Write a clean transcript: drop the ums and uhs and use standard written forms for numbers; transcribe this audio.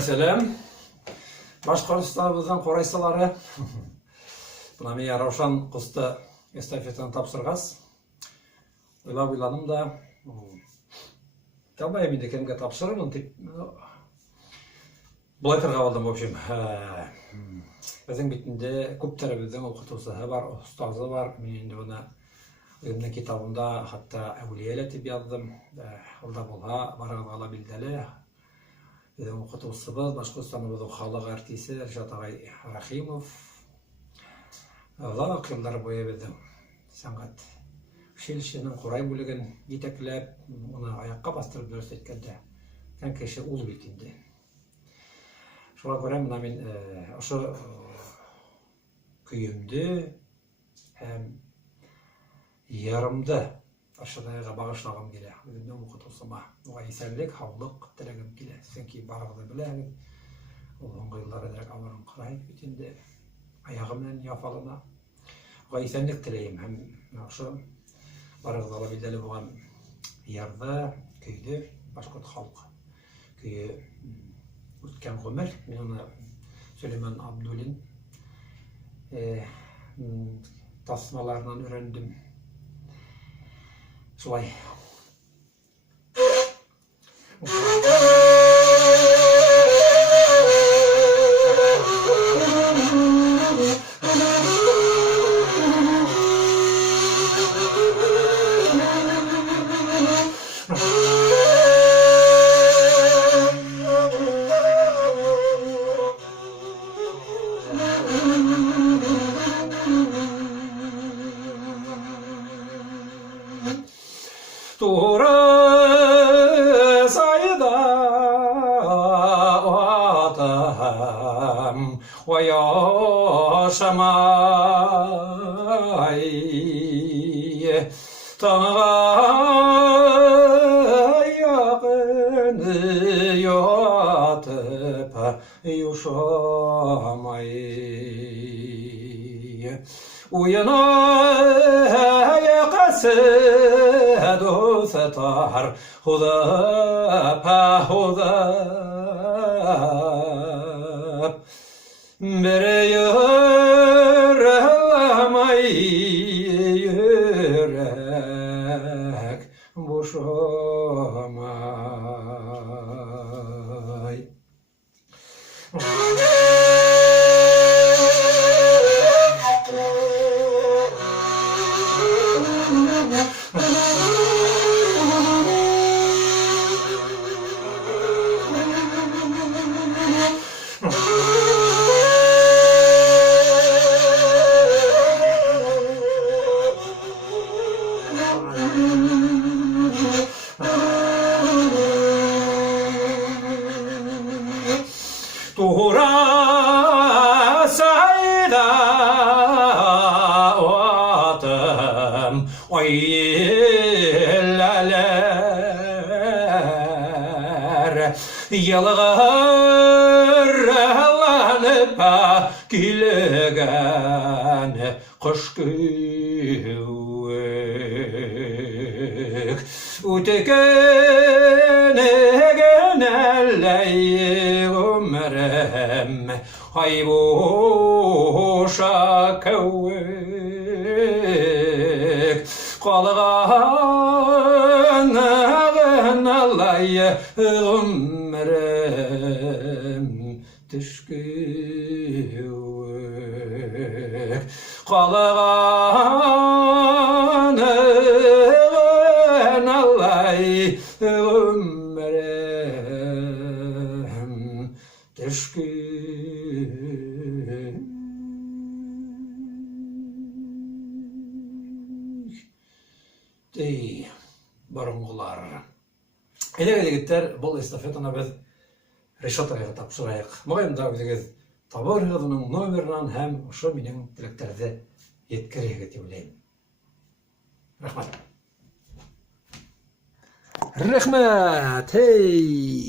Selam. Башкортстаныбыздын корайсалары. Мына мен Раушан кызды эстафетаны тапсыргас. Ойладым да, табай мен кемге тапшырырмын деп былай тырга алдым, в общем. Биздин битинде көптөрүбүздүн окутуусу бар, устазы бар. Мен энди буну өзүмдүн китабымда хатта әулиеле деп яздым. Алда болга барагала билдели. Bizim okutuvsubuz, Башкортстаныбыздын халық артисі Ришат агай Рахимов. Ұзақ жылдар бойы біздің саңғат училищенин курай бөлігін жетектеп, оны аяққа бастырып көрсөткөндө кан кеше ул битинде. Шуга көрө мына мен ошо күйүмдү һәм ярымды Ашадайға бағышлагым келе. Өзімнің оқытусыма оға исәнлік, хаулық тілегім келе. Сенки барығды біләңін. Ол оңғайлары дәрек алырын қырай бетінде аяғымнан яфалына. Оға исәнлік тілейім. Һәм ошо барығды ала білдәлі болған ярды, күйді, башқұрт халық күйі өткен ғөмір. Мен оны Сулейман Абдулин тасмаларынан өрендім. Шулай. Тура сайда атам ояшамай таңға яқын ятып юшамай уяна яқасы دوستار خدا پا خدا بره یرمای یرک بوشمای Тура сайда атым ойлалар ялғарланып келген қыш кеуек өтекенеген әлләй өмірім ай боша кеуек қалған алай өмірім түш кеуек қалған алай өмірім түш кеуек дей бұрынғылар. Елеге дегеттер, бұл эстафетаны біз Ришат агайға тапшырайық. Мағайым да өзіңіз табарығының номерінен һәм ұшы менің тілектерді еткірегі деп ойлаймын. Рахмат. Рахмат. Хей!